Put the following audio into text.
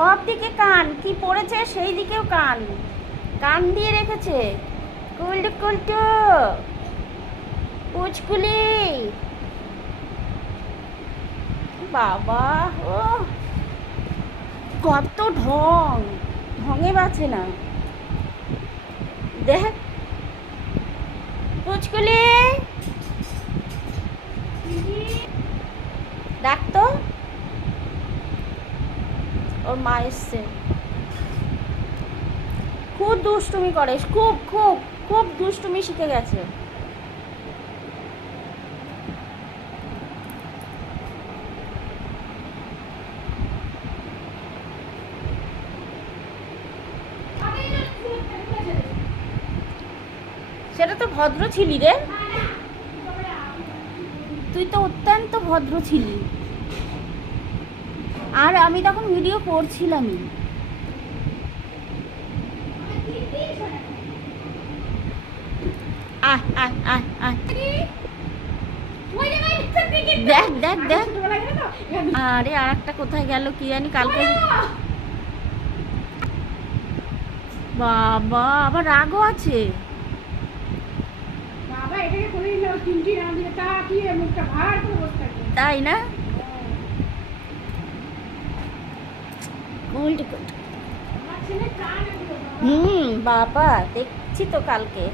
সব দিকে কান, কি পড়েছে সেই দিকেও কান, কান দিয়ে রেখেছে। কুলটু কুলটু পুচকুলি, বাবা ও কত ঢং, ঢঙে বাঁচে না। দেখ পুচকুলি, ডাক তো, ওর মা এসছে। খুব দুষ্টুমি করে, খুব খুব খুব দুষ্টুমি শিখে গেছে। সেটা তো ভদ্র ছিলি রে, তুই তো অত্যন্ত ভদ্র ছিলি। আর আমি তখন ভিডিও করছিলামই। আহ আহ আহ আহ, দেখ দেখ দেখ, আরে আর একটা কোথায় গেল কি জানি, কালকে বাবা আবার রাগও আছে। তাই না, বাবা দেখছি তো কালকে।